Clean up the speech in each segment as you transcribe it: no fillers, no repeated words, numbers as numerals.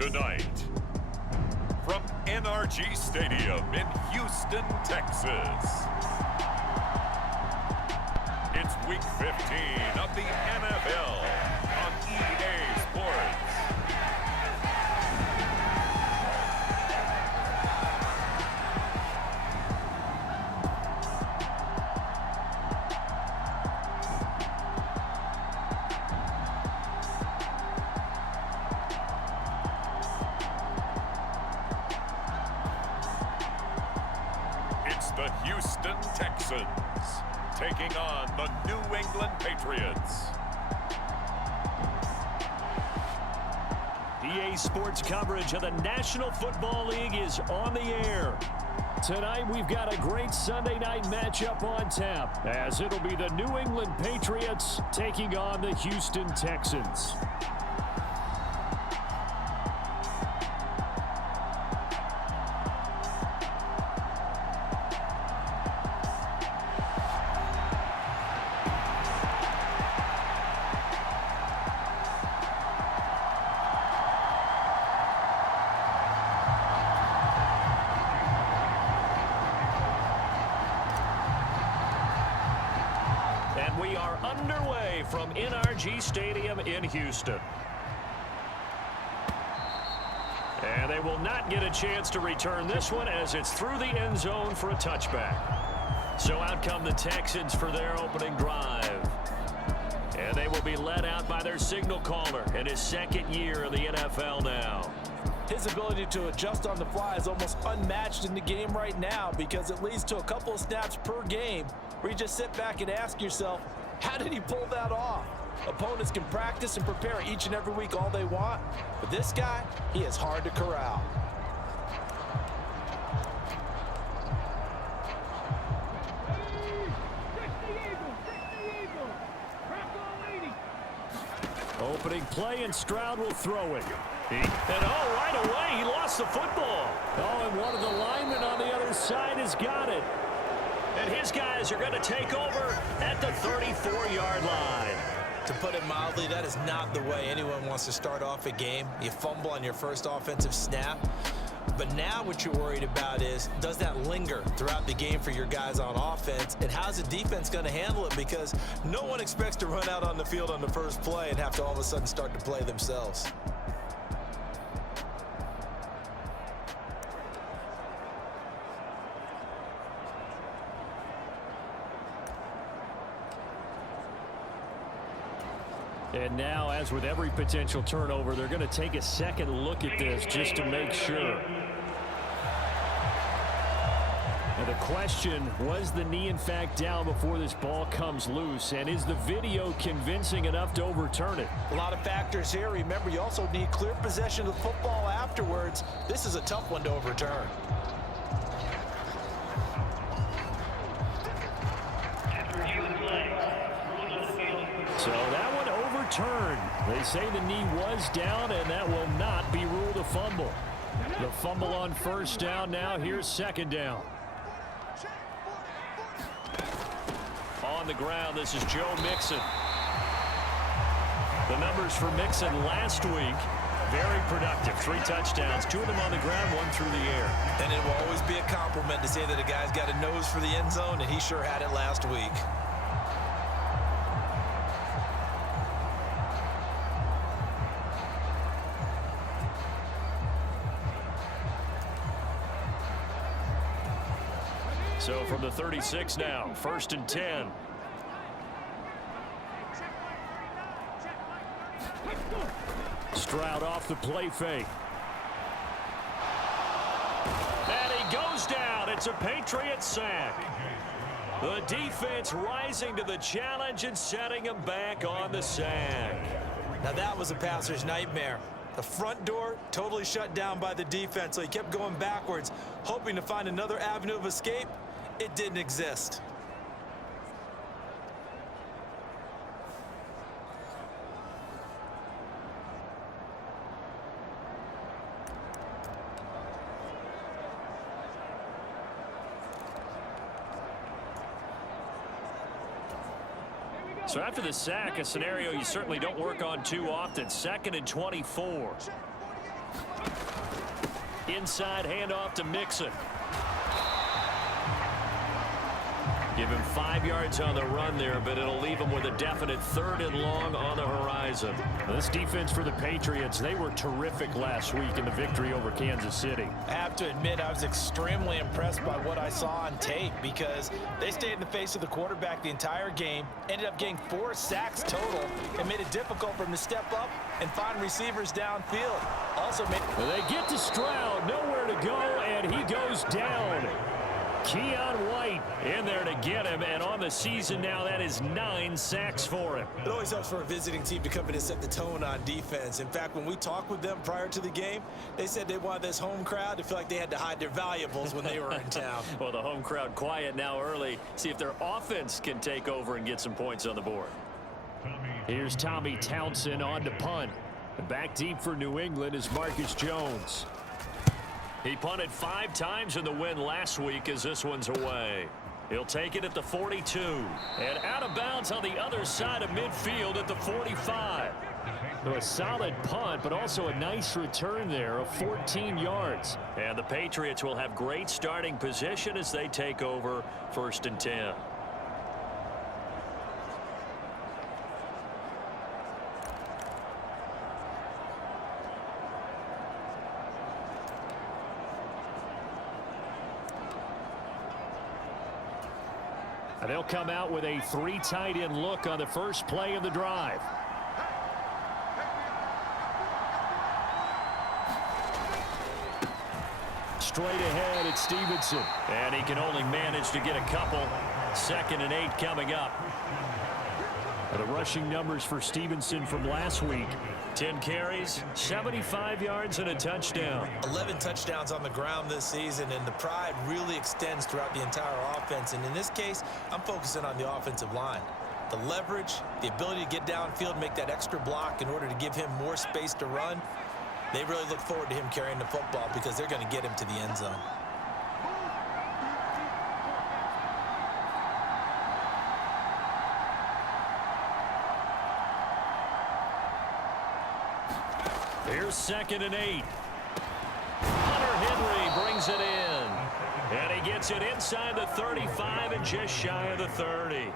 Tonight, from NRG Stadium in Houston, Texas, it's Week 15 of the NFL on EA Sports. It's the Houston Texans taking on the New England Patriots. EA Sports coverage of the National Football League is on the air. Tonight we've got a great Sunday night matchup on tap, as it'll be the New England Patriots taking on the Houston Texans. We are underway from NRG Stadium in Houston. And they will not get a chance to return this one as it's through the end zone for a touchback. So out come the Texans for their opening drive. And they will be led out by their signal caller in his second year in the NFL now. His ability to adjust on the fly is almost unmatched in the game right now because it leads to a couple of snaps per game where you just sit back and ask yourself, how did he pull that off? Opponents can practice and prepare each and every week all they want, but this guy, he is hard to corral. Opening play, and Stroud will throw it. Right away, he lost the football. And one of the linemen on the other side has got it. And his guys are going to take over at the 34-yard line. To put it mildly, that is not the way anyone wants to start off a game. You fumble on your first offensive snap. But now what you're worried about is, does that linger throughout the game for your guys on offense? And how's the defense going to handle it? Because no one expects to run out on the field on the first play and have to all of a sudden start to play themselves. And now, as with every potential turnover, they're going to take a second look at this just to make sure. Now the question, was the knee in fact down before this ball comes loose? And is the video convincing enough to overturn it? A lot of factors here. Remember, you also need clear possession of the football afterwards. This is a tough one to overturn. So that one overturned. They say the knee was down, and that will not be ruled a fumble. The fumble on first down now. Here's second down. On the ground, this is Joe Mixon. The numbers for Mixon last week, very productive. 3 touchdowns, 2 of them on the ground, 1 through the air. And it will always be a compliment to say that a guy's got a nose for the end zone, and he sure had it last week. So from the 36 now, 1st and 10. Stroud off the play fake. And he goes down. It's a Patriots sack. The defense rising to the challenge and setting him back on the sack. Now that was a passer's nightmare. The front door totally shut down by the defense, so he kept going backwards, hoping to find another avenue of escape. It didn't exist. So after the sack, a scenario you certainly don't work on too often. 2nd and 24. Inside handoff to Mixon. Give him 5 yards on the run there, but it'll leave him with a definite 3rd and long on the horizon. This defense for the Patriots, they were terrific last week in the victory over Kansas City. I have to admit, I was extremely impressed by what I saw on tape because they stayed in the face of the quarterback the entire game, ended up getting 4 sacks total, and made it difficult for him to step up and find receivers downfield. Also made... They get to Stroud, nowhere to go, and he goes down. Keon White in there to get him, and on the season now, that is 9 sacks for him. It always helps for a visiting team to come in and set the tone on defense. In fact, when we talked with them prior to the game, they said they wanted this home crowd to feel like they had to hide their valuables when they were in town. Well, the home crowd quiet now early. See if their offense can take over and get some points on the board. Here's Tommy Townsend on to punt. Back deep for New England is Marcus Jones. He punted 5 times in the win last week as this one's away. He'll take it at the 42. And out of bounds on the other side of midfield at the 45. So a solid punt, but also a nice return there of 14 yards. And the Patriots will have great starting position as they take over 1st and 10. And they'll come out with a 3 tight end look on the first play of the drive. Straight ahead, it's Stevenson. And he can only manage to get a couple. 2nd and 8 coming up. The rushing numbers for Stevenson from last week. 10 carries, 75 yards, and a touchdown. 11 touchdowns on the ground this season, and the pride really extends throughout the entire offense. And in this case, I'm focusing on the offensive line. The leverage, the ability to get downfield, make that extra block in order to give him more space to run. They really look forward to him carrying the football because they're going to get him to the end zone. Here's 2nd and 8. Hunter Henry brings it in. And he gets it inside the 35 and just shy of the 30.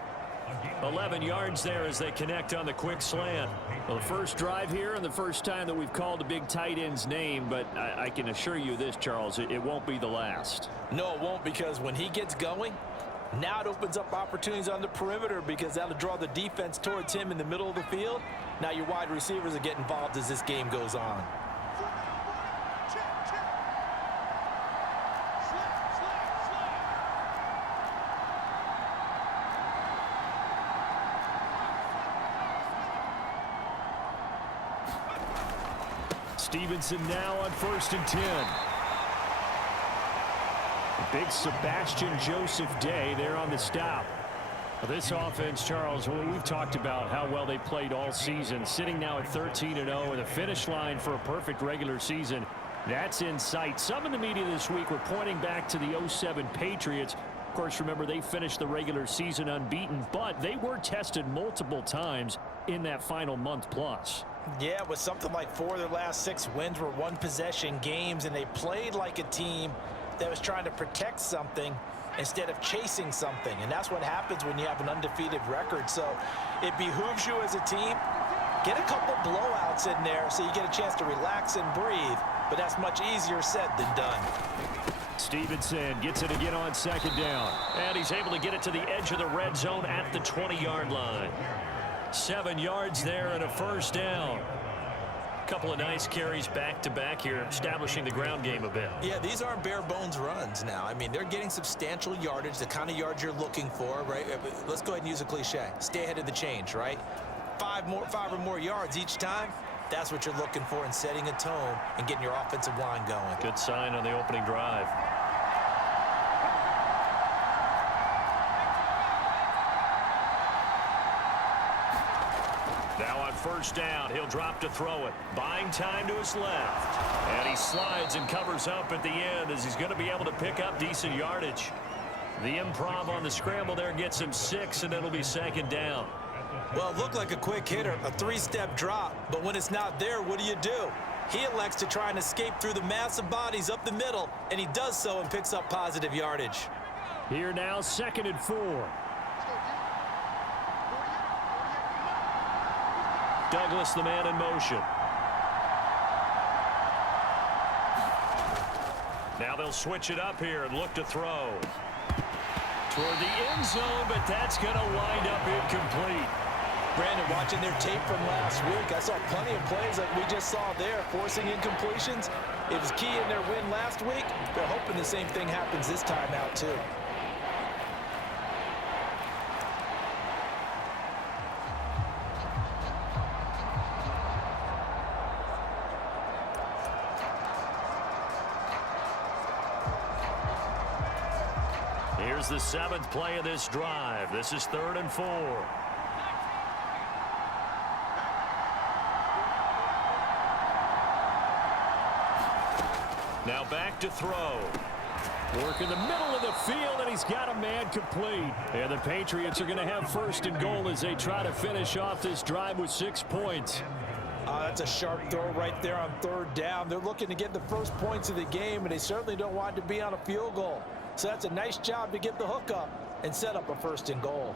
11 yards there as they connect on the quick slant. Well, the first drive here and the first time that we've called a big tight end's name, but I can assure you this, Charles, it won't be the last. No, it won't, because when he gets going, now it opens up opportunities on the perimeter because that'll draw the defense towards him in the middle of the field. Now your wide receivers will get involved as this game goes on. Stevenson now on 1st and 10. Big Sebastian Joseph Day there on the stop. This offense, Charles, we've talked about how well they played all season, sitting now at 13-0 and the finish line for a perfect regular season. That's in sight. Some in the media this week were pointing back to the 07 Patriots. Of course, remember, they finished the regular season unbeaten, but they were tested multiple times in that final month plus. Yeah, with something like 4 of their last 6 wins were one-possession games, and they played like a team that was trying to protect something instead of chasing something. And that's what happens when you have an undefeated record. So it behooves you as a team, get a couple blowouts in there so you get a chance to relax and breathe. But that's much easier said than done. Stevenson gets it again on 2nd down. And he's able to get it to the edge of the red zone at the 20-yard line. 7 yards there and a 1st down. Couple of nice carries back-to-back here, establishing the ground game a bit. Yeah, these aren't bare-bones runs now. I mean, they're getting substantial yardage, the kind of yards you're looking for, right? Let's go ahead and use a cliche. Stay ahead of the change, right? 5 or more yards each time. That's what you're looking for in setting a tone and getting your offensive line going. Good sign on the opening drive. Now on 1st down, he'll drop to throw it. Buying time to his left. And he slides and covers up at the end as he's going to be able to pick up decent yardage. The improv on the scramble there gets him 6, and it'll be 2nd down. Well, it looked like a quick hitter, a 3-step drop, but when it's not there, what do? He elects to try and escape through the massive bodies up the middle, and he does so and picks up positive yardage. Here now, 2nd and 4. Douglas, the man in motion. Now they'll switch it up here and look to throw. Toward the end zone, but that's going to wind up incomplete. Brandon, watching their tape from last week, I saw plenty of plays like we just saw there, forcing incompletions. It was key in their win last week. They're hoping the same thing happens this time out, too. Here's the 7th play of this drive. This is 3rd and 4. Now back to throw. Work in the middle of the field, and he's got a man complete. And the Patriots are going to have 1st and goal as they try to finish off this drive with 6 points. That's a sharp throw right there on 3rd down. They're looking to get the first points of the game, and they certainly don't want to be on a field goal. So that's a nice job to get the hook up and set up a 1st and goal.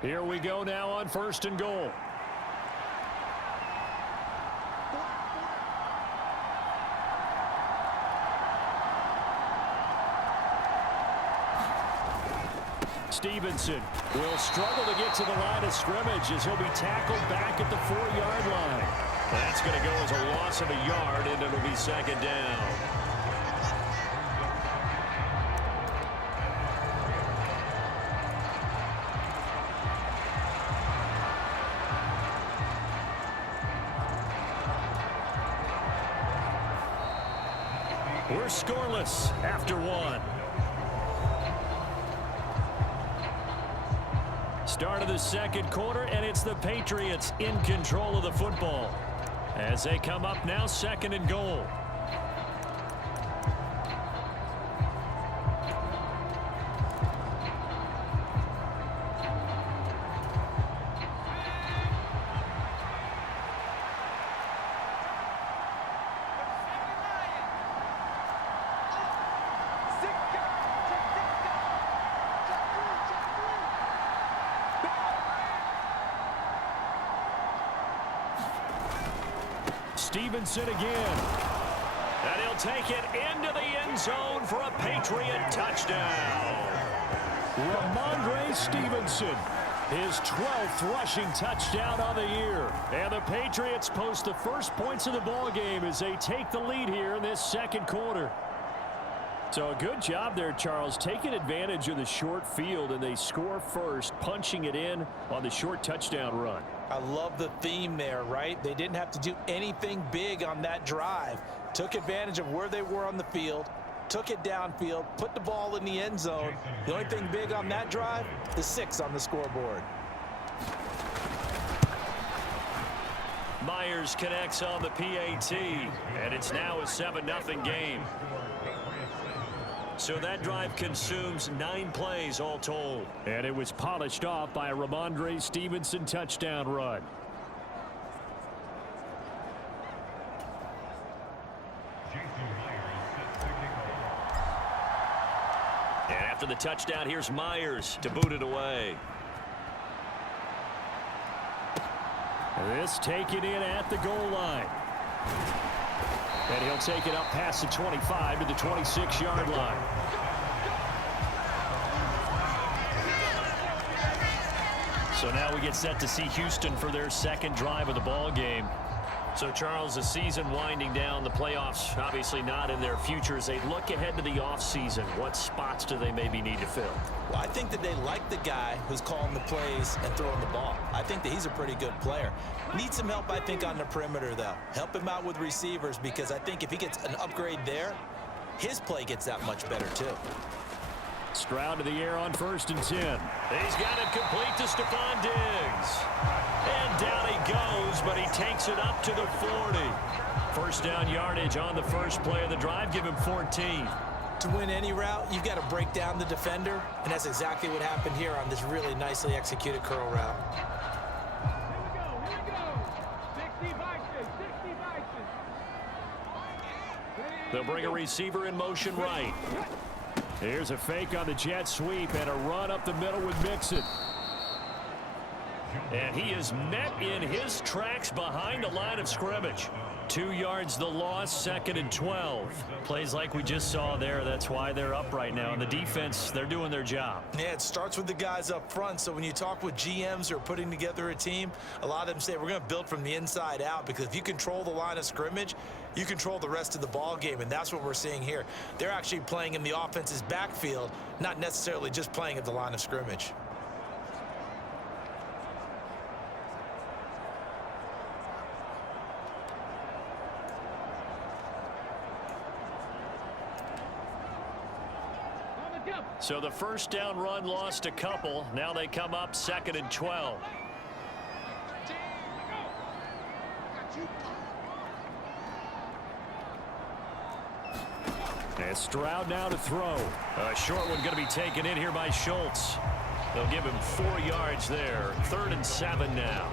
Here we go now on 1st and goal. Stevenson will struggle to get to the line of scrimmage as he'll be tackled back at the 4-yard line. That's going to go as a loss of a yard, and it'll be 2nd down. We're scoreless after 1. Start of the 2nd quarter, and it's the Patriots in control of the football as they come up now 2nd and goal. Stevenson again. And he'll take it into the end zone for a Patriot touchdown. Ramondre Stevenson, his 12th rushing touchdown on the year. And the Patriots post the first points of the ball game as they take the lead here in this 2nd quarter. So a good job there, Charles, taking advantage of the short field, and they score first, punching it in on the short touchdown run. I love the theme there, right? They didn't have to do anything big on that drive. Took advantage of where they were on the field, took it downfield, put the ball in the end zone. The only thing big on that drive, the 6 on the scoreboard. Myers connects on the PAT, and it's now a 7-0 game. So that drive consumes 9 plays all told. And it was polished off by a Ramondre Stevenson touchdown run. And after the touchdown, here's Myers to boot it away. This taken in at the goal line. And he'll take it up past the 25 to the 26-yard line. So now we get set to see Houston for their 2nd drive of the ball game. So, Charles, the season winding down, the playoffs obviously not in their future. As they look ahead to the offseason, what spots do they maybe need to fill? Well, I think that they like the guy who's calling the plays and throwing the ball. I think that he's a pretty good player. Needs some help, I think, on the perimeter, though. Help him out with receivers, because I think if he gets an upgrade there, his play gets that much better, too. Stroud to the air on 1st and 10. He's got it complete to Stephon Diggs. And down he goes, but he takes it up to the 40. First down yardage on the first play of the drive. Give him 14. To win any route, you've got to break down the defender, and that's exactly what happened here on this really nicely executed curl route. Here we go. 60 Vikings, 60 Vikings. They'll bring a receiver in motion right. Here's a fake on the jet sweep and a run up the middle with Mixon. And he is met in his tracks behind the line of scrimmage. 2 yards the loss, 2nd and 12. Plays like we just saw there. That's why they're up right now. And the defense, they're doing their job. Yeah, it starts with the guys up front. So when you talk with GMs who are putting together a team, a lot of them say we're going to build from the inside out, because if you control the line of scrimmage, you control the rest of the ball game, and that's what we're seeing here. They're actually playing in the offense's backfield, not necessarily just playing at the line of scrimmage. So the first down run lost a couple. Now they come up 2nd and 12. And Stroud now to throw. A short one going to be taken in here by Schultz. They'll give him 4 yards there. 3rd and 7 now.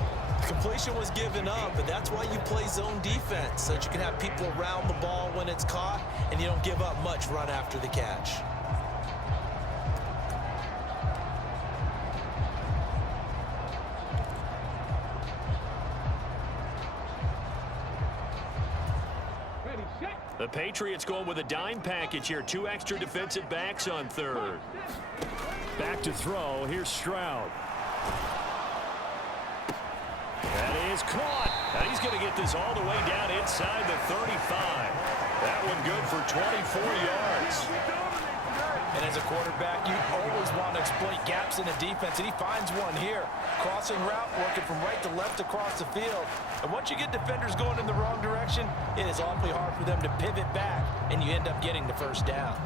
Completion was given up, but that's why you play zone defense, so that you can have people around the ball when it's caught, and you don't give up much run after the catch. The Patriots going with a dime package here. 2 extra defensive backs on 3rd. Back to throw. Here's Stroud. That is caught. Now he's going to get this all the way down inside the 35. That one good for 24 yards. And as a quarterback, you always want to exploit gaps in the defense, and he finds one here. Crossing route, working from right to left across the field. And once you get defenders going in the wrong direction, it is awfully hard for them to pivot back, and you end up getting the first down.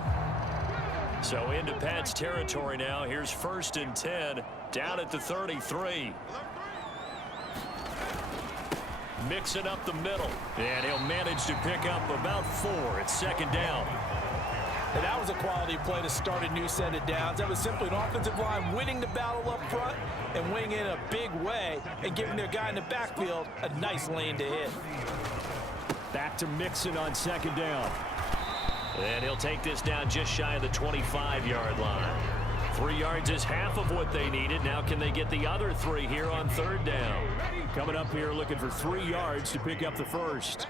So into Pat's territory now. Here's 1st and 10, down at the 33. Mixing up the middle, and he'll manage to pick up about 4. It's 2nd down. And that was a quality play to start a new set of downs. That was simply an offensive line winning the battle up front and winning in a big way and giving their guy in the backfield a nice lane to hit. Back to Mixon on 2nd down. And he'll take this down just shy of the 25-yard line. 3 yards is half of what they needed. Now can they get the other 3 here on 3rd down? Coming up here looking for 3 yards to pick up the first.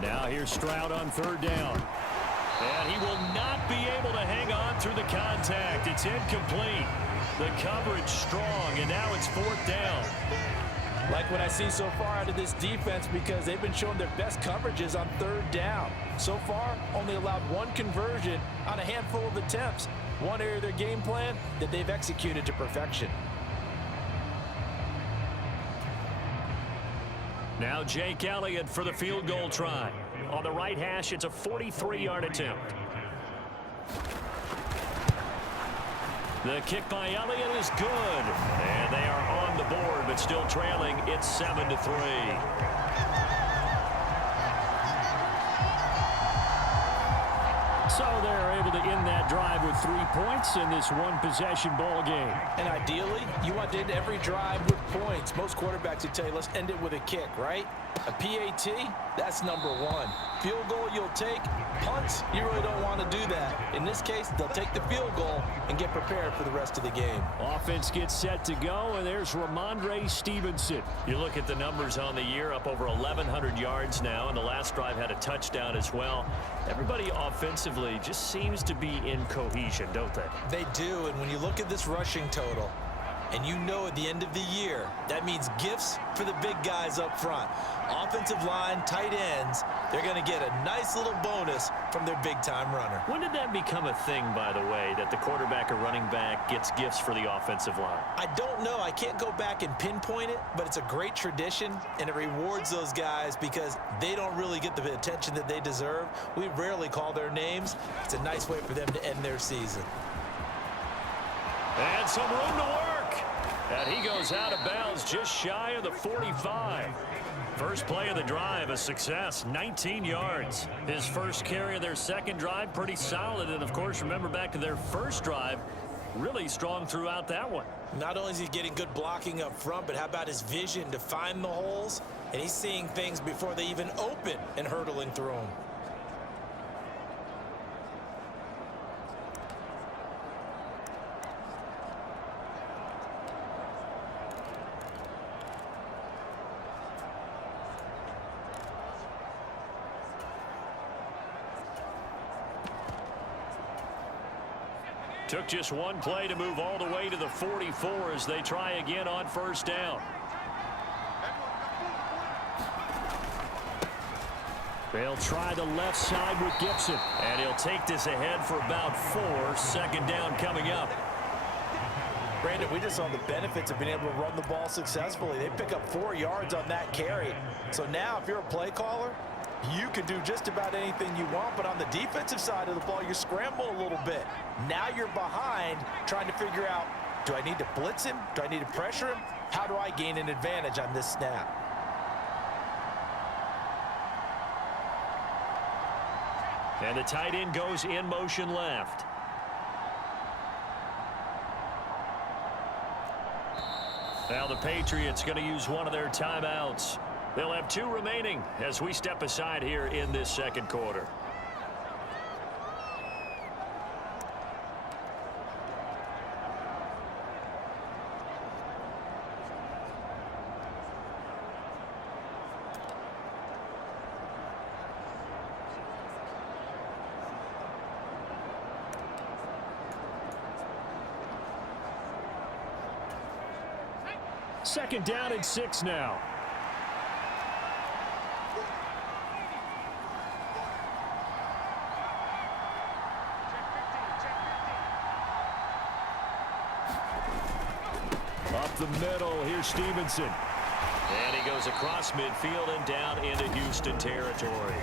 Now here's Stroud on 3rd down. And he will not be able to hang on through the contact. It's incomplete. The coverage strong, and now it's 4th down. Like what I see so far out of this defense, because they've been showing their best coverages on 3rd down. So far, only allowed 1 conversion on a handful of attempts. One area of their game plan that they've executed to perfection. Now Jake Elliott for the field goal try. On the right hash, it's a 43-yard attempt. The kick by Elliott is good. And they are on the board, but still trailing. It's 7-3. So they're able to end that drive with 3 points in this one-possession ball game. And ideally, you want to end every drive with points. Most quarterbacks would tell you, let's end it with a kick, right? A PAT, that's #1. Field goal you'll take. Punts, you really don't want to do that. In this case, they'll take the field goal and get prepared for the rest of the game. Offense gets set to go, and there's Ramondre Stevenson. You look at the numbers on the year, up over 1,100 yards now, and the last drive had a touchdown as well. Everybody offensively just seems to be in cohesion, don't they? They do, and when you look at this rushing total, and you know at the end of the year, that means gifts for the big guys up front. Offensive line, tight ends, they're going to get a nice little bonus from their big-time runner. When did that become a thing, by the way, that the quarterback or running back gets gifts for the offensive line? I don't know. I can't go back and pinpoint it, but it's a great tradition, and it rewards those guys because they don't really get the attention that they deserve. We rarely call their names. It's a nice way for them to end their season. And some room to work. And he goes out of bounds just shy of the 45. First play of the drive, a success, 19 yards. His first carry of their second drive, pretty solid. And, of course, remember back to their first drive, really strong throughout that one. Not only is he getting good blocking up front, but how about his vision to find the holes? And he's seeing things before they even open and hurtling through them. Took just one play to move all the way to the 44 as they try again on first down. They'll try the left side with Gibson. And he'll take this ahead for about 4. Second down coming up. Brandon, we just saw the benefits of being able to run the ball successfully. They pick up 4 yards on that carry. So now if you're a play caller, you can do just about anything you want, but on the defensive side of the ball, you scramble a little bit. Now you're behind trying to figure out, do I need to blitz him? Do I need to pressure him? How do I gain an advantage on this snap? And the tight end goes in motion left. Now the Patriots going to use one of their timeouts. They'll have 2 remaining as we step aside here in this second quarter. Second down and 6 now. Up the middle, here's Stevenson. And he goes across midfield and down into Houston territory.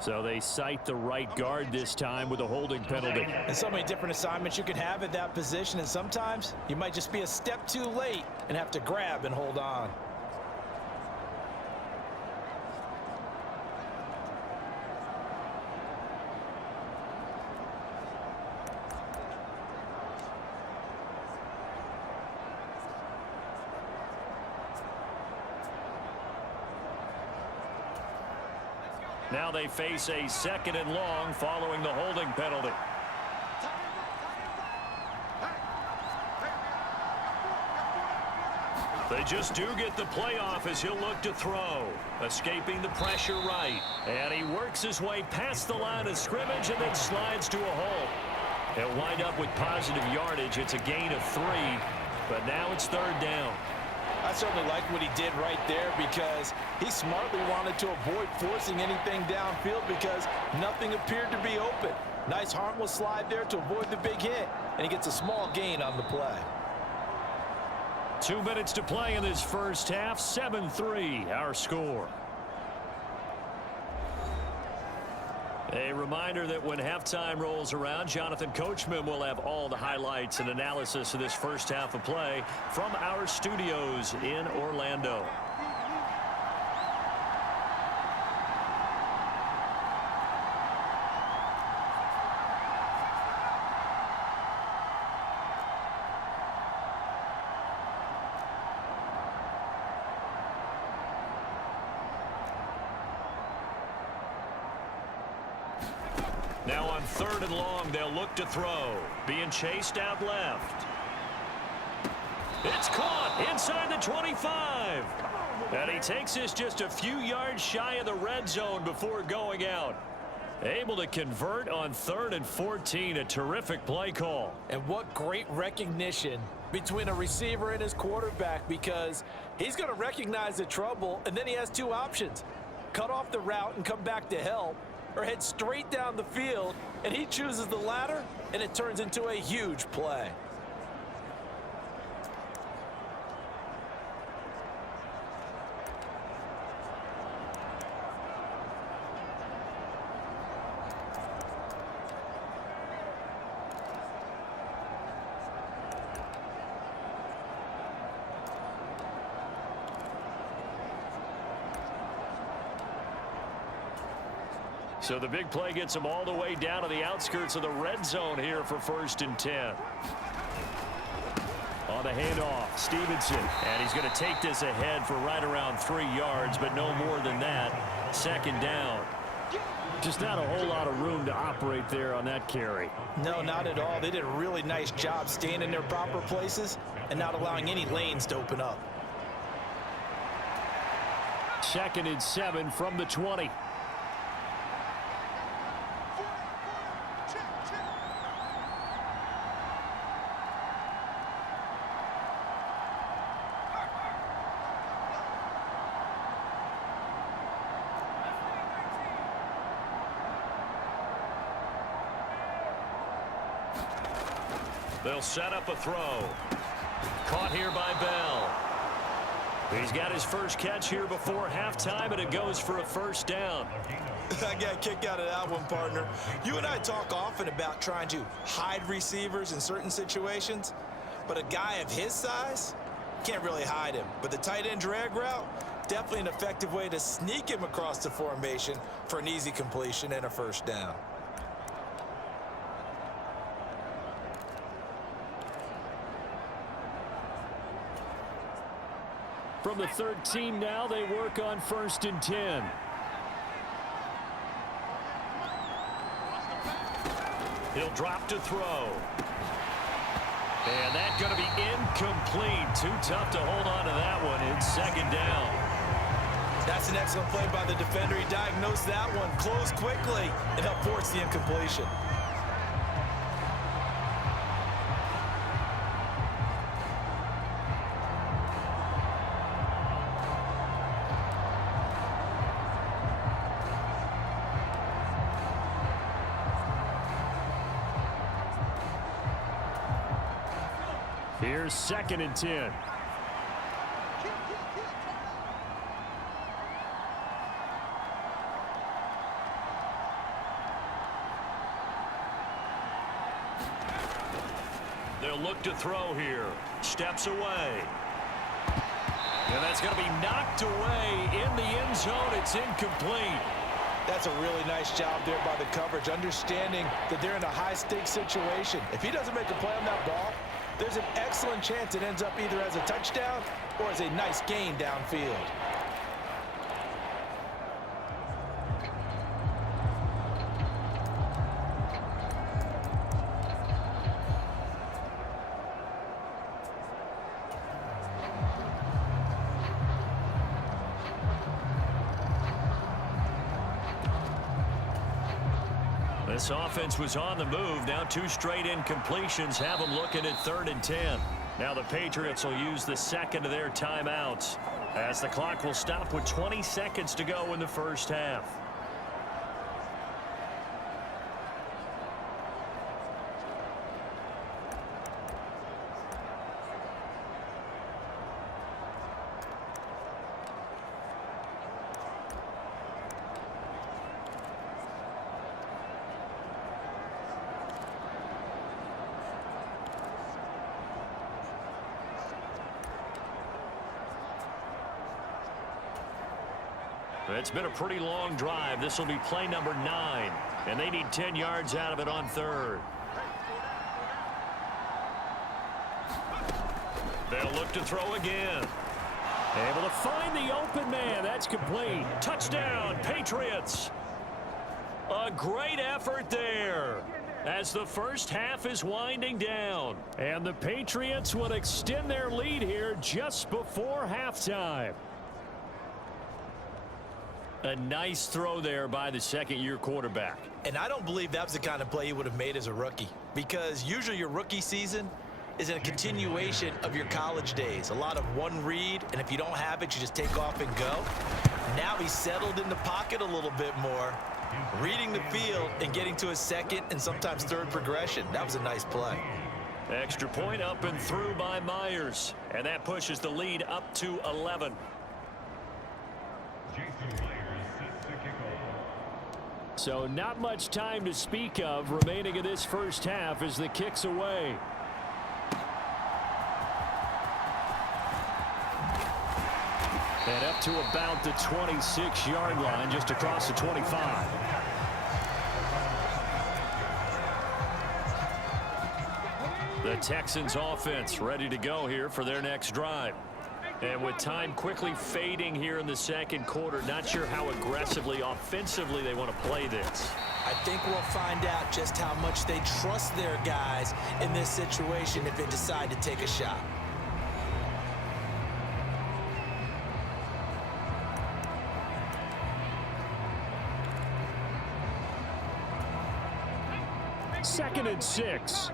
So they cite the right guard this time with a holding penalty. And so many different assignments you can have at that position, and sometimes you might just be a step too late and have to grab and hold on. Now they face a second and long following the holding penalty. They just do get the playoff as he'll look to throw. Escaping the pressure right. And he works his way past the line of scrimmage and then slides to a hole. He'll wind up with positive yardage. It's a gain of 3, but now it's third down. I certainly like what he did right there because he smartly wanted to avoid forcing anything downfield because nothing appeared to be open. Nice harmless slide there to avoid the big hit, and he gets a small gain on the play. 2 minutes to play in this first half. 7-3 our score. A reminder that when halftime rolls around, Jonathan Coachman will have all the highlights and analysis of this first half of play from our studios in Orlando. Now on third and long, they'll look to throw. Being chased out left. It's caught inside the 25. And he takes this just a few yards shy of the red zone before going out. Able to convert on 3rd and 14. A terrific play call. And what great recognition between a receiver and his quarterback, because he's going to recognize the trouble, and then he has 2 options. Cut off the route and come back to help, or head straight down the field, and he chooses the latter, and it turns into a huge play. So the big play gets him all the way down to the outskirts of the red zone here for 1st and 10. On the handoff, Stevenson. And he's going to take this ahead for right around 3 yards, but no more than that. 2nd down. Just not a whole lot of room to operate there on that carry. No, not at all. They did a really nice job staying in their proper places and not allowing any lanes to open up. 2nd and 7 from the 20. They'll set up a throw. Caught here by Bell. He's got his first catch here before halftime, and it goes for a 1st down. I got a kick out of that one, partner. You and I talk often about trying to hide receivers in certain situations, but a guy of his size can't really hide him. But the tight end drag route, definitely an effective way to sneak him across the formation for an easy completion and a 1st down. From the 13 now, they work on 1st and 10. He'll drop to throw. And that's going to be incomplete. Too tough to hold on to that one. It's 2nd down. That's an excellent play by the defender. He diagnosed that one, closed quickly, and helped force the incompletion. Here's 2nd and 10. They'll look to throw here. Steps away. And that's going to be knocked away in the end zone. It's incomplete. That's a really nice job there by the coverage, understanding that they're in a high-stakes situation. If he doesn't make a play on that ball, there's an excellent chance it ends up either as a touchdown or as a nice gain downfield. This offense was on the move. Now 2 straight incompletions have them looking at 3rd and 10. Now the Patriots will use the 2nd of their timeouts as the clock will stop with 20 seconds to go in the 1st half. It's been a pretty long drive. This will be play number 9, and they need 10 yards out of it on 3rd. They'll look to throw again. Able to find the open man. That's complete. Touchdown, Patriots. A great effort there as the 1st half is winding down. And the Patriots will extend their lead here just before halftime. A nice throw there by the 2nd-year quarterback. And I don't believe that was the kind of play he would have made as a rookie, because usually your rookie season is a continuation of your college days. A lot of one read, and if you don't have it, you just take off and go. Now he's settled in the pocket a little bit more, reading the field and getting to his 2nd and sometimes 3rd progression. That was a nice play. Extra point up and through by Myers, and that pushes the lead up to 11. So not much time to speak of remaining in this 1st half as the kick's away. And up to about the 26-yard line, just across the 25. The Texans offense ready to go here for their next drive. And with time quickly fading here in the second quarter, not sure how aggressively, offensively they want to play this. I think we'll find out just how much they trust their guys in this situation if they decide to take a shot. Second and 6.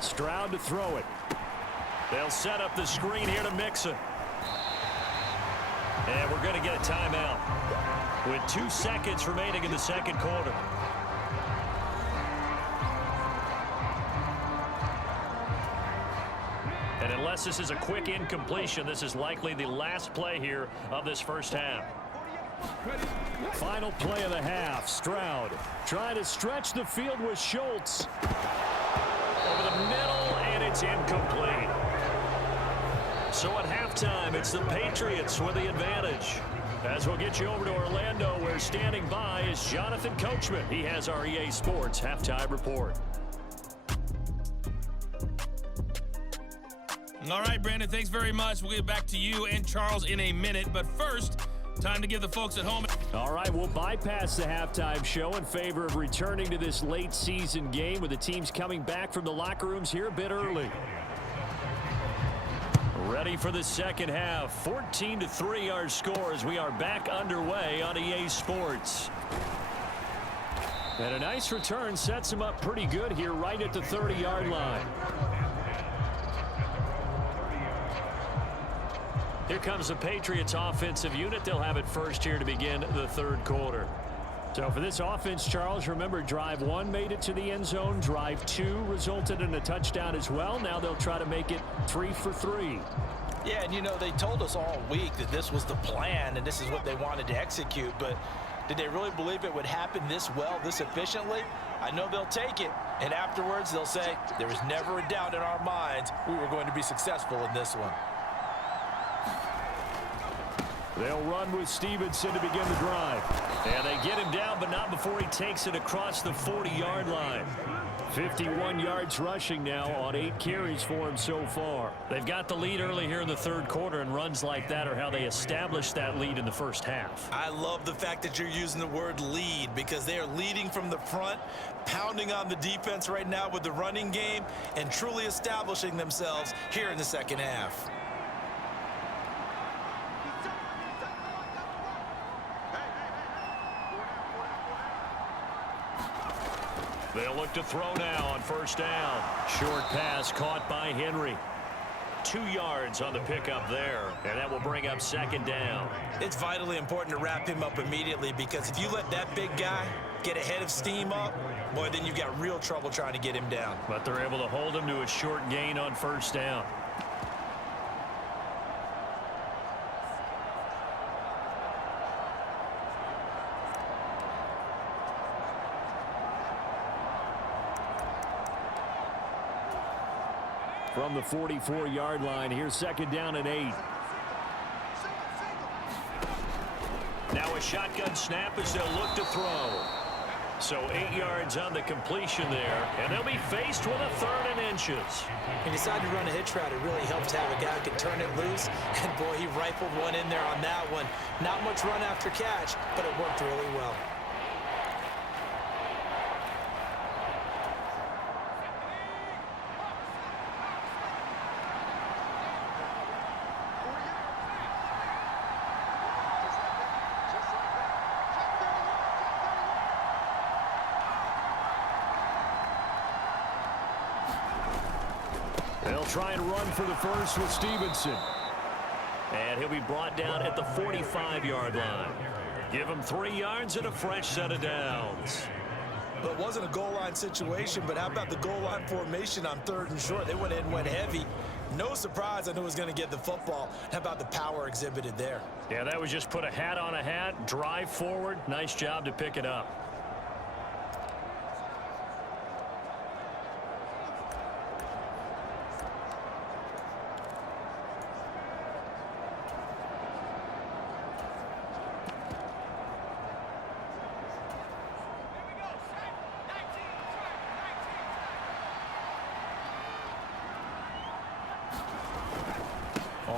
Stroud to throw it. They'll set up the screen here to Mixon. And we're going to get a timeout with 2 seconds remaining in the second quarter. And unless this is a quick incompletion, this is likely the last play here of this first half. Final play of the half. Stroud trying to stretch the field with Schultz. Over the middle, and it's incomplete. So at halftime, it's the Patriots with the advantage. As we'll get you over to Orlando, where standing by is Jonathan Coachman. He has our EA Sports halftime report. All right, Brandon, thanks very much. We'll get back to you and Charles in a minute. But first, time to give the folks at home. All right, we'll bypass the halftime show in favor of returning to this late season game with the teams coming back from the locker rooms here a bit early. Ready for the second half. 14-3 our score as we are back underway on EA Sports. And a nice return sets them up pretty good here right at the 30-yard line. Here comes the Patriots offensive unit. They'll have it first here to begin the third quarter. So for this offense, Charles, remember drive 1 made it to the end zone. Drive 2 resulted in a touchdown as well. Now they'll try to make it 3 for 3. Yeah, and you know, they told us all week that this was the plan and this is what they wanted to execute, but did they really believe it would happen this well, this efficiently? I know they'll take it, and afterwards they'll say, there was never a doubt in our minds we were going to be successful in this one. They'll run with Stevenson to begin the drive. And they get him down, but not before he takes it across the 40-yard line. 51 yards rushing now on 8 carries for him so far. They've got the lead early here in the third quarter, and runs like that are how they established that lead in the first half. I love the fact that you're using the word lead because they are leading from the front, pounding on the defense right now with the running game, and truly establishing themselves here in the second half. They'll look to throw now on first down. Short pass caught by Henry. 2 yards on the pickup there, and that will bring up second down. It's vitally important to wrap him up immediately because if you let that big guy get ahead of steam up, boy, then you've got real trouble trying to get him down. But they're able to hold him to a short gain on first down. From the 44-yard line, here's second down and 8. Now a shotgun snap as they'll look to throw. So 8 yards on the completion there, and they'll be faced with a 3rd and inches. He decided to run a hitch route. It really helped to have a guy who can turn it loose, and boy, he rifled one in there on that one. Not much run after catch, but it worked really well. They'll try and run for the first with Stevenson. And he'll be brought down at the 45-yard line. Give him 3 yards and a fresh set of downs. Well, it wasn't a goal line situation, but how about the goal line formation on 3rd and short? They went in, went heavy. No surprise on who was going to get the football. How about the power exhibited there? Yeah, that was just put a hat on a hat, drive forward. Nice job to pick it up.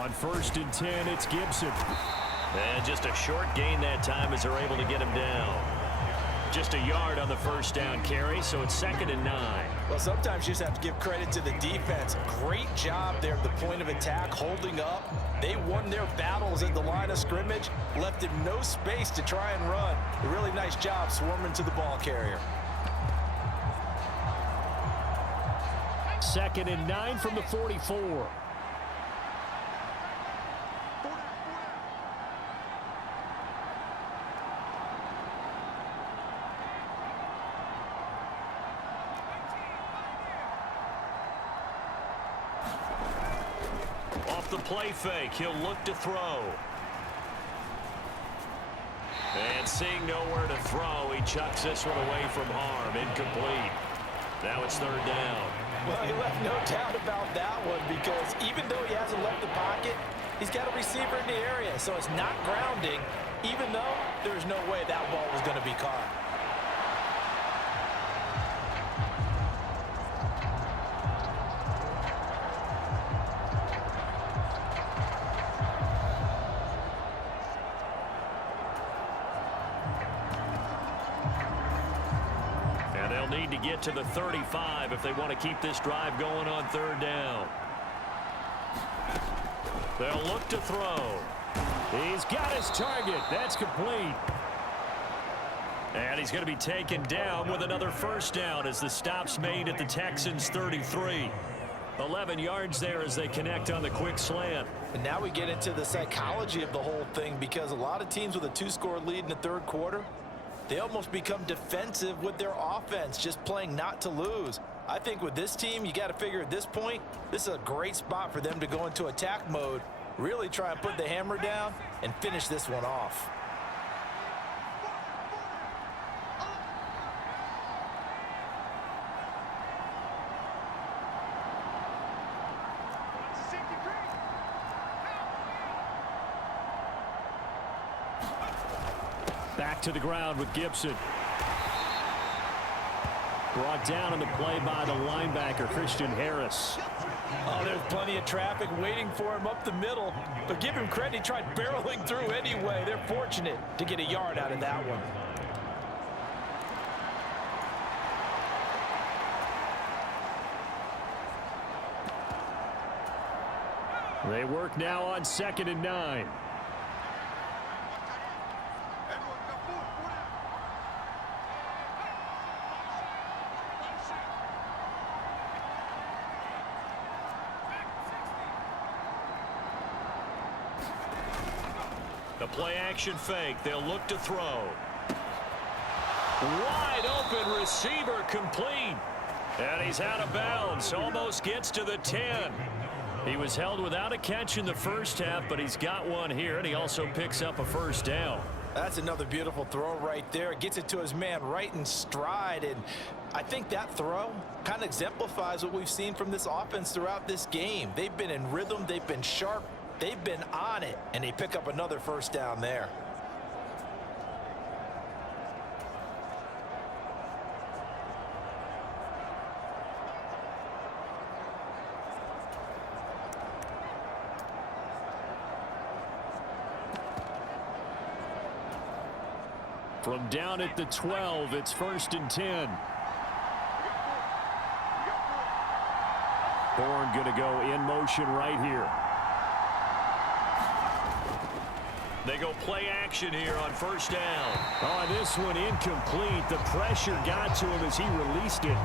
On 1st and 10, it's Gibson. And just a short gain that time as they're able to get him down. Just a yard on the first down carry, so it's 2nd and 9. Well, sometimes you just have to give credit to the defense. Great job there at the point of attack, holding up. They won their battles at the line of scrimmage, left him no space to try and run. A really nice job swarming to the ball carrier. 2nd and 9 from the 44. Off the play fake, he'll look to throw. And seeing nowhere to throw, he chucks this one away from harm. Incomplete. Now it's 3rd down. Well, he left no doubt about that one, because even though he hasn't left the pocket, he's got a receiver in the area, so it's not grounding, even though there's no way that ball was going to be caught. Need to get to the 35 if they want to keep this drive going on 3rd down. They'll look to throw. He's got his target. That's complete. And he's going to be taken down with another 1st down as the stop's made at the Texans 33. 11 yards there as they connect on the quick slant. And now we get into the psychology of the whole thing, because a lot of teams with a 2-score lead in the 3rd quarter, they almost become defensive with their offense, just playing not to lose. I think with this team, you got to figure at this point, this is a great spot for them to go into attack mode, really try and put the hammer down and finish this one off. Back to the ground with Gibson. Brought down on the play by the linebacker, Christian Harris. Oh, there's plenty of traffic waiting for him up the middle. But give him credit, he tried barreling through anyway. They're fortunate to get a yard out of that one. They work now on 2nd and 9. The play action fake. They'll look to throw. Wide open receiver, complete. And he's out of bounds. Almost gets to the 10. He was held without a catch in the 1st half, but he's got one here, and he also picks up a 1st down. That's another beautiful throw right there. Gets it to his man right in stride, and I think that throw kind of exemplifies what we've seen from this offense throughout this game. They've been in rhythm. They've been sharp. They've been on it, and they pick up another 1st down there. From down at the 12, it's 1st and 10. Bourne going to go in motion right here. They go play action here on 1st down. Oh, this one incomplete. The pressure got to him as he released it.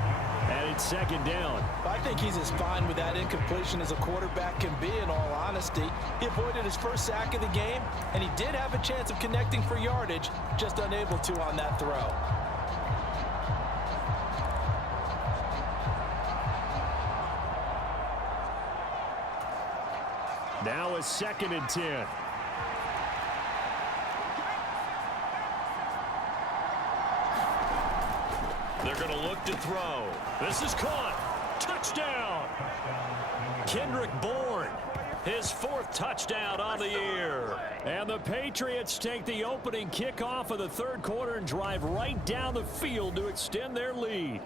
And it's 2nd down. I think he's as fine with that incompletion as a quarterback can be, in all honesty. He avoided his 1st sack of the game, and he did have a chance of connecting for yardage, just unable to on that throw. Now a 2nd and 10. They're going to look to throw. This is caught. Touchdown. Kendrick Bourne, his 4th touchdown on the year. And the Patriots take the opening kickoff of the 3rd quarter and drive right down the field to extend their lead.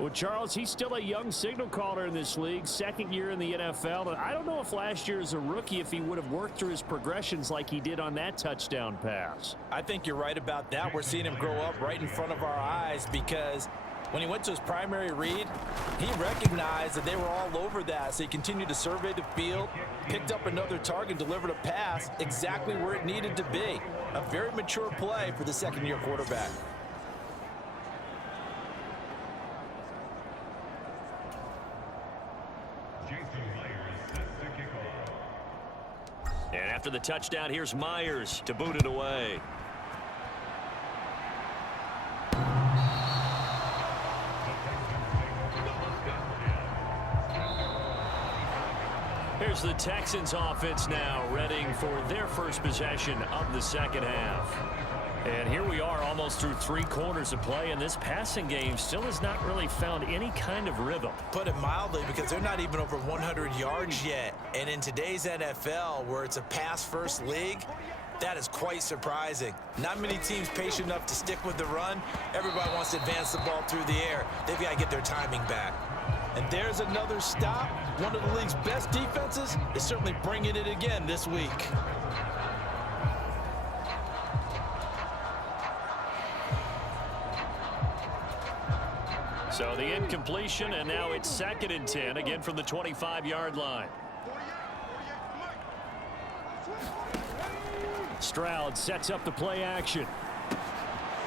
Well, Charles, he's still a young signal caller in this league, second year in the NFL. And I don't know if last year as a rookie, if he would have worked through his progressions like he did on that touchdown pass. I think you're right about that. We're seeing him grow up right in front of our eyes because when he went to his primary read, he recognized that they were all over that. So he continued to survey the field, picked up another target, delivered a pass exactly where it needed to be. A very mature play for the second-year quarterback. And after the touchdown, here's Myers to boot it away. Here's the Texans offense now, ready for their first possession of the second half. And here we are almost through 3 quarters of play, and this passing game still has not really found any kind of rhythm. Put it mildly, because they're not even over 100 yards yet. And in today's NFL, where it's a pass-first league, that is quite surprising. Not many teams patient enough to stick with the run. Everybody wants to advance the ball through the air. They've got to get their timing back. And there's another stop. One of the league's best defenses is certainly bringing it again this week. So the incompletion, and now it's 2nd and 10, again from the 25-yard line. Stroud sets up the play action.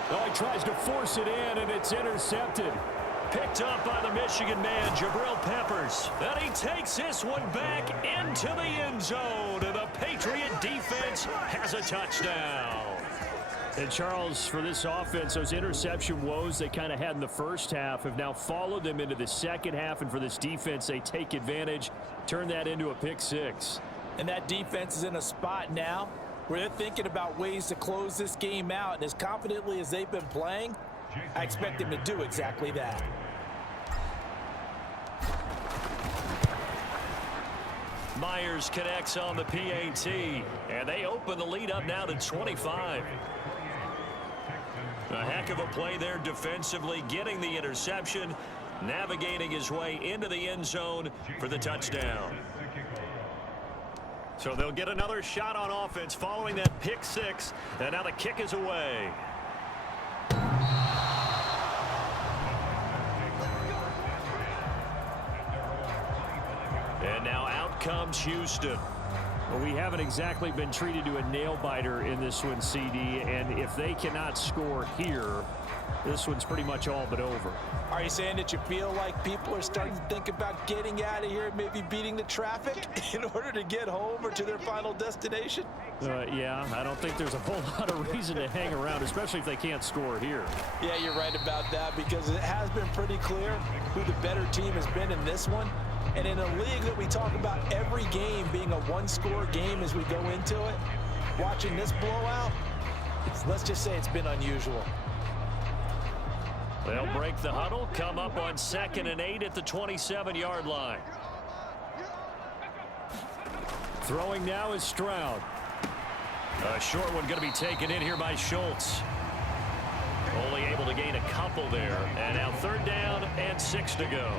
Oh, he tries to force it in, and it's intercepted. Picked up by the Michigan man, Jabril Peppers. And he takes this one back into the end zone, and the Patriot defense has a touchdown. And Charles, for this offense, those interception woes they kind of had in the first half have now followed them into the second half. And for this defense, they take advantage, turn that into a pick 6. And that defense is in a spot now where they're thinking about ways to close this game out. And as confidently as they've been playing, I expect them to do exactly that. Myers connects on the PAT, and they open the lead up now to 25. A heck of a play there defensively, getting the interception, navigating his way into the end zone for the touchdown. So they'll get another shot on offense following that pick 6, and now the kick is away. And now out comes Houston. Well, we haven't exactly been treated to a nail-biter in this one, CD, and if they cannot score here, this one's pretty much all but over. Are you saying that you feel like people are starting to think about getting out of here and maybe beating the traffic in order to get home or to their final destination? Yeah, I don't think there's a whole lot of reason to hang around, especially if they can't score here. Yeah, you're right about that, because it has been pretty clear who the better team has been in this one. And in a league that we talk about every game being a one-score game as we go into it, watching this blowout, let's just say it's been unusual. They'll break the huddle, come up on 2nd and 8 at the 27-yard line. Throwing now is Stroud. A short one going to be taken in here by Schultz. Only able to gain a couple there. And now 3rd down and 6 to go.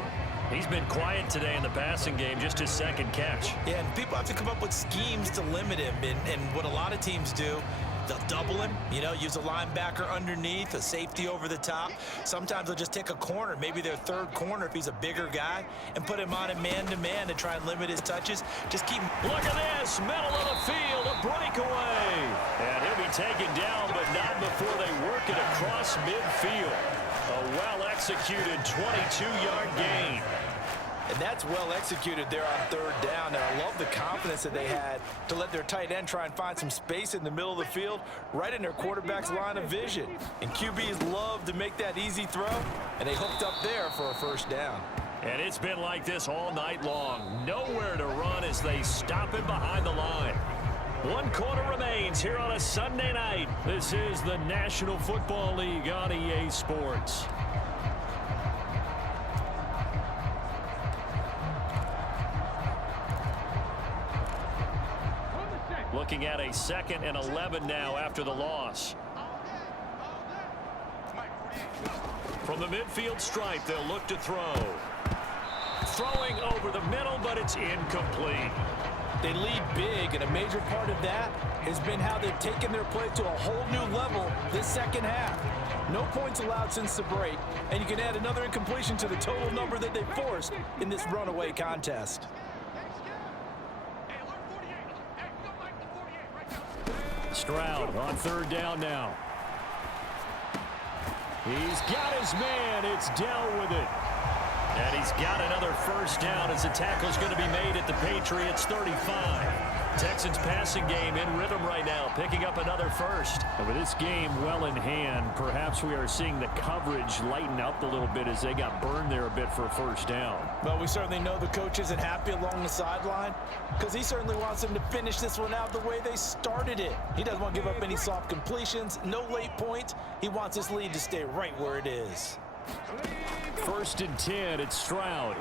He's been quiet today in the passing game, just his 2nd catch. Yeah, and people have to come up with schemes to limit him. And what a lot of teams do, they'll double him, use a linebacker underneath, a safety over the top. Sometimes they'll just take a corner, maybe their 3rd corner if he's a bigger guy, and put him on a man-to-man to try and limit his touches. Just keep him. Look at this, middle of the field, a breakaway. And he'll be taken down, but not before they work it across midfield. A well-executed 22-yard gain. And that's well executed there on 3rd down. And I love the confidence that they had to let their tight end try and find some space in the middle of the field, right in their quarterback's line of vision. And QBs love to make that easy throw, and they hooked up there for a 1st down. And it's been like this all night long. Nowhere to run as they stop him behind the line. 1 quarter remains here on a Sunday night. This is the National Football League on EA Sports. Looking at a 2nd and 11 now after the loss. From the midfield stripe, they'll look to throw. Throwing over the middle, but it's incomplete. They lead big, and a major part of that has been how they've taken their play to a whole new level this second half. No points allowed since the break, and you can add another incompletion to the total number that they forced in this runaway contest. Stroud on third down now. He's got his man. It's down with it. And he's got another first down as the tackle's going to be made at the Patriots 35. Texans passing game in rhythm right now, picking up another first. And with this game well in hand, perhaps we are seeing the coverage lighten up a little bit as they got burned there a bit for a first down. Well, we certainly know the coach isn't happy along the sideline because he certainly wants them to finish this one out the way they started it. He doesn't want to give up any soft completions, no late points. He wants his lead to stay right where it is. 1st and 10, it's Stroud.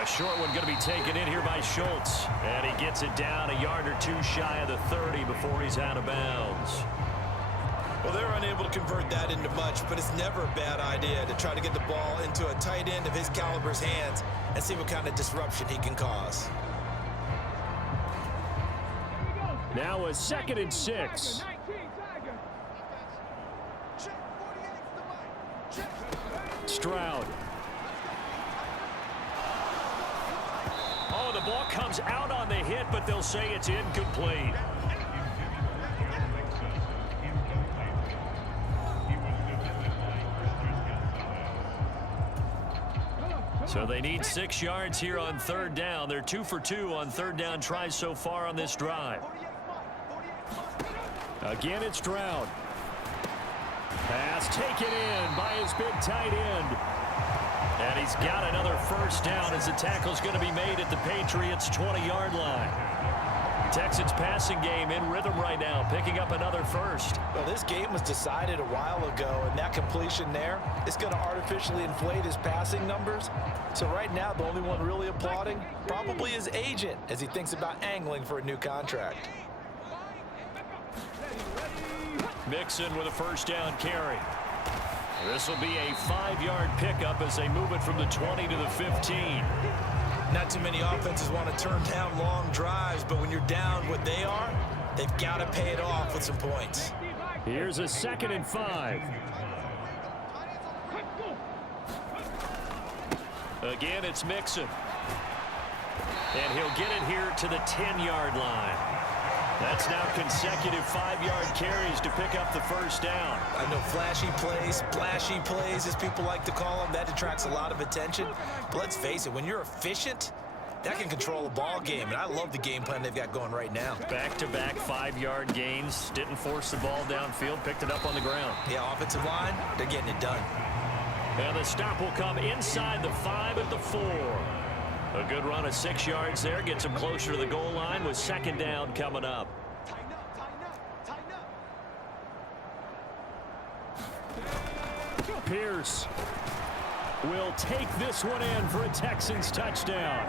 A short one going to be taken in here by Schultz. And he gets it down a yard or two shy of the 30 before he's out of bounds. Well, they're unable to convert that into much, but it's never a bad idea to try to get the ball into a tight end of his caliber's hands and see what kind of disruption he can cause. Now a 2nd and 6. Stroud. Oh, the ball comes out on the hit, but they'll say it's incomplete. So they need 6 yards here on third down. They're 2 for 2 on third down tries so far on this drive. Again, it's Stroud. Pass taken in by his big tight end. And he's got another first down as the tackle's going to be made at the Patriots' 20-yard line. Texans passing game in rhythm right now, picking up another first. Well, this game was decided a while ago, and that completion there is going to artificially inflate his passing numbers. So right now, the only one really applauding probably his agent as he thinks about angling for a new contract. Mixon with a first down carry. This will be a 5-yard pickup as they move it from the 20 to the 15. Not too many offenses want to turn down long drives, but when you're down what they are, they've got to pay it off with some points. Here's a 2nd and 5. Again, it's Mixon. And he'll get it here to the 10-yard line. That's now consecutive 5-yard carries to pick up the first down. I know flashy plays, splashy plays, as people like to call them, that attracts a lot of attention. But let's face it, when you're efficient, that can control a ball game. And I love the game plan they've got going right now. Back-to-back 5-yard gains. Didn't force the ball downfield, picked it up on the ground. Yeah, offensive line, they're getting it done. And the stop will come inside the 5 at the 4. A good run of 6 yards there. Gets him closer to the goal line with 2nd down coming up. Pierce will take this one in for a Texans touchdown.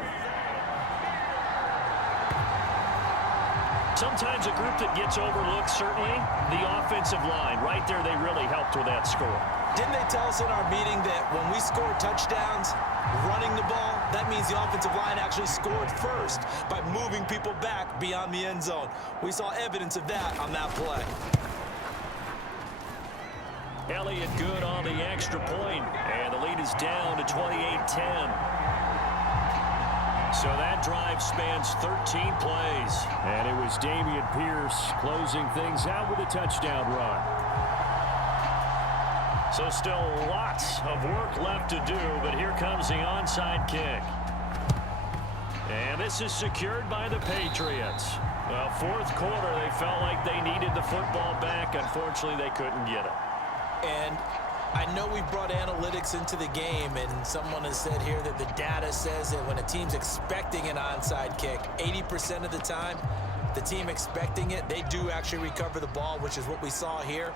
Sometimes a group that gets overlooked, certainly, the offensive line. Right there, they really helped with that score. Didn't they tell us in our meeting that when we score touchdowns running the ball, that means the offensive line actually scored first by moving people back beyond the end zone? We saw evidence of that on that play. Elliott good on the extra point, and the lead is down to 28-10. So that drive spans 13 plays. And it was Dameon Pierce closing things out with a touchdown run. So still lots of work left to do, but here comes the onside kick. And this is secured by the Patriots. Well, 4th quarter, they felt like they needed the football back. Unfortunately, they couldn't get it. And I know we brought analytics into the game, and someone has said here that the data says that when a team's expecting an onside kick, 80% of the time, the team expecting it, they do actually recover the ball, which is what we saw here.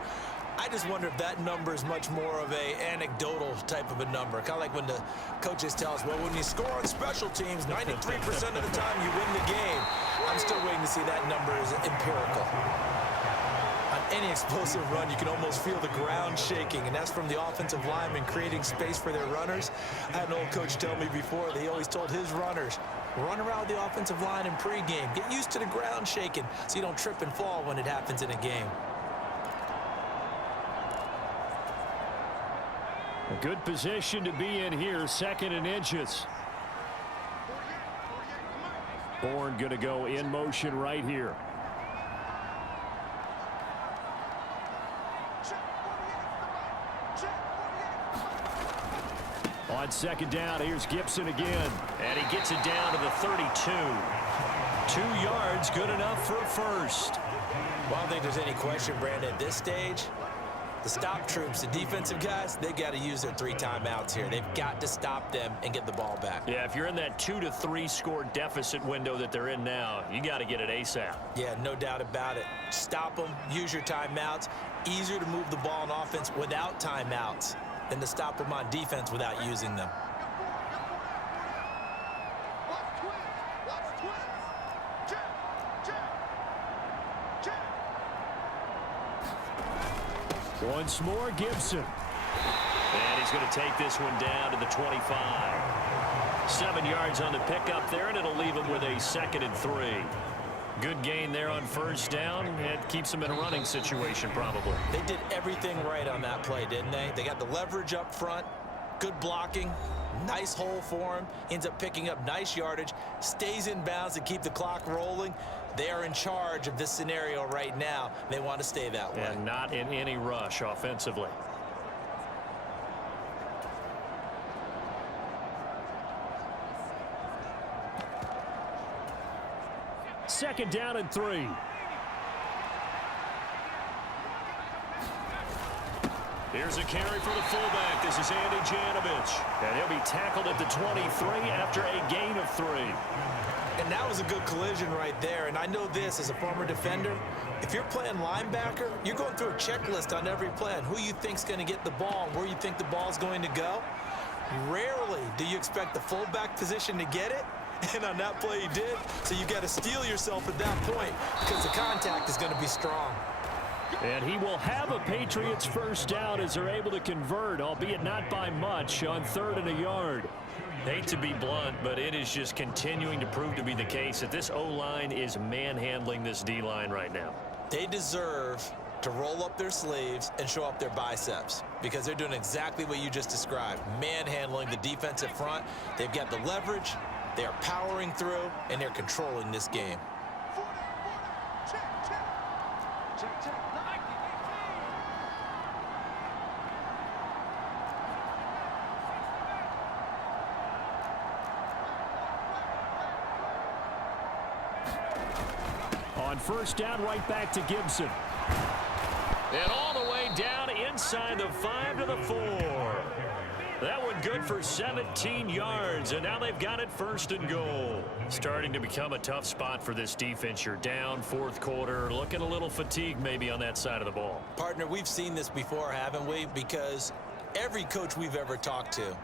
I just wonder if that number is much more of a anecdotal type of a number. Kind of like when the coaches tell us, well, when you score on special teams, 93% of the time you win the game. I'm still waiting to see that number is empirical. An any explosive run, you can almost feel the ground shaking, and that's from the offensive linemen creating space for their runners. I had an old coach tell me before, they always told his runners, run around the offensive line in pregame. Get used to the ground shaking so you don't trip and fall when it happens in a game. A good position to be in here, 2nd and inches. Bourne going to go in motion right here. On 2nd down, here's Gibson again. And he gets it down to the 32. 2 yards, good enough for a first. Well, I don't think there's any question, Brandon, at this stage, the stop troops, the defensive guys, they got to use their 3 timeouts here. They've got to stop them and get the ball back. Yeah, if you're in that 2 to 3 score deficit window that they're in now, you got to get it ASAP. Yeah, no doubt about it. Stop them, use your timeouts. Easier to move the ball on offense without timeouts than to stop them on defense without using them. Once more, Gibson. And he's going to take this one down to the 25. 7 yards on the pickup there, and it'll leave him with a 2nd and 3. Good gain there on 1st down. It keeps him in a running situation, probably. They did everything right on that play, didn't they? They got the leverage up front, good blocking, nice hole for him. Ends up picking up nice yardage, stays in bounds to keep the clock rolling. They are in charge of this scenario right now. They want to stay that way. And not in any rush offensively. Second down and 3. Here's a carry for the fullback. This is Andy Janovich. And he'll be tackled at the 23 after a gain of 3. And that was a good collision right there. And I know this as a former defender. If you're playing linebacker, you're going through a checklist on every play on who you think's going to get the ball and where you think the ball's going to go. Rarely do you expect the fullback position to get it. And on that play he did. So you got to steel yourself at that point because the contact is going to be strong. And he will have a Patriots 1st down as they're able to convert, albeit not by much, on 3rd and a yard. Hate to be blunt, but it is just continuing to prove to be the case that this O-line is manhandling this D-line right now. They deserve to roll up their sleeves and show up their biceps because they're doing exactly what you just described, manhandling the defensive front. They've got the leverage, they are powering through, and they're controlling this game. On 1st down, right back to Gibson. And all the way down inside the 5 to the 4. That one good for 17 yards, and now they've got it 1st and goal. Starting to become a tough spot for this defense. You're down 4th quarter, looking a little fatigued maybe on that side of the ball. Partner, we've seen this before, haven't we? Because every coach we've ever talked to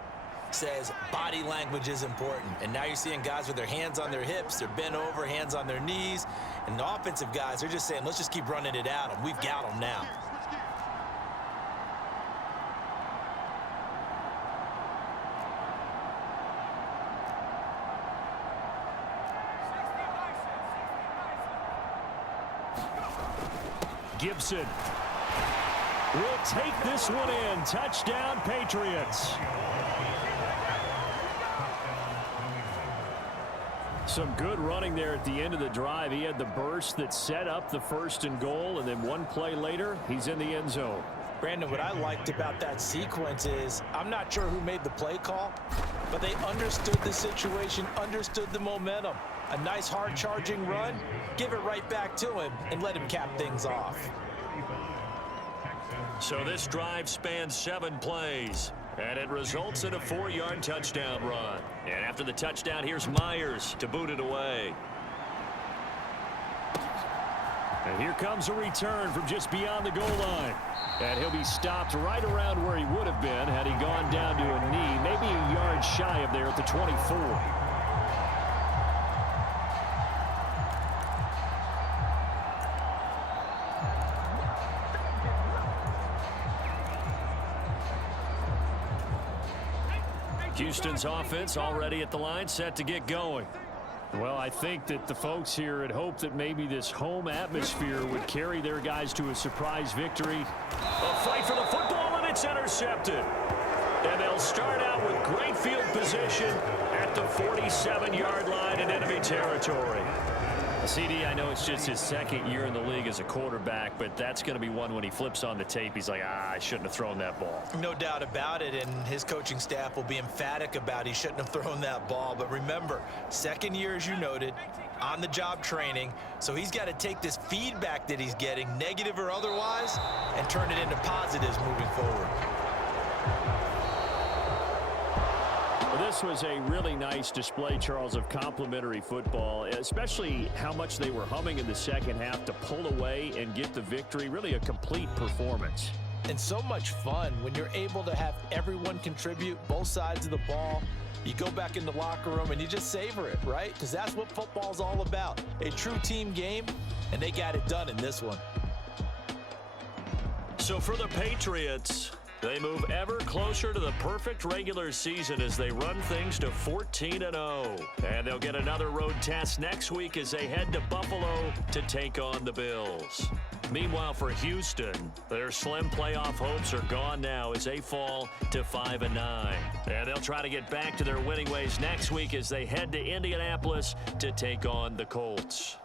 says body language is important. And now you're seeing guys with their hands on their hips, they're bent over, hands on their knees. And the offensive guys are just saying, let's just keep running it at them. We've got them now. Gibson will take this one in. Touchdown, Patriots. Some good running there at the end of the drive. He had the burst that set up the 1st and goal, and then one play later, he's in the end zone. Brandon, what I liked about that sequence is I'm not sure who made the play call, but they understood the situation, understood the momentum. A nice hard charging run, give it right back to him and let him cap things off. So this drive spans 7 plays, and it results in a 4-yard touchdown run. And after the touchdown, here's Myers to boot it away. And here comes a return from just beyond the goal line. And he'll be stopped right around where he would have been had he gone down to a knee, maybe a yard shy of there at the 24. Houston's offense already at the line, set to get going. Well, I think that the folks here had hoped that maybe this home atmosphere would carry their guys to a surprise victory. A fight for the football, and it's intercepted. And they'll start out with great field position at the 47-yard line in enemy territory. CD, I know it's just his second year in the league as a quarterback, but that's going to be one when he flips on the tape. He's like, I shouldn't have thrown that ball. No doubt about it, and his coaching staff will be emphatic about he shouldn't have thrown that ball. But remember, second year, as you noted, on-the-job training, so he's got to take this feedback that he's getting, negative or otherwise, and turn it into positives moving forward. Well, this was a really nice display, Charles, of complimentary football, especially how much they were humming in the second half to pull away and get the victory. Really a complete performance. And so much fun when you're able to have everyone contribute, both sides of the ball. You go back in the locker room and you just savor it, right? Because that's what football's all about. A true team game, and they got it done in this one. So for the Patriots, they move ever closer to the perfect regular season as they run things to 14-0. And they'll get another road test next week as they head to Buffalo to take on the Bills. Meanwhile, for Houston, their slim playoff hopes are gone now as they fall to 5-9. And they'll try to get back to their winning ways next week as they head to Indianapolis to take on the Colts.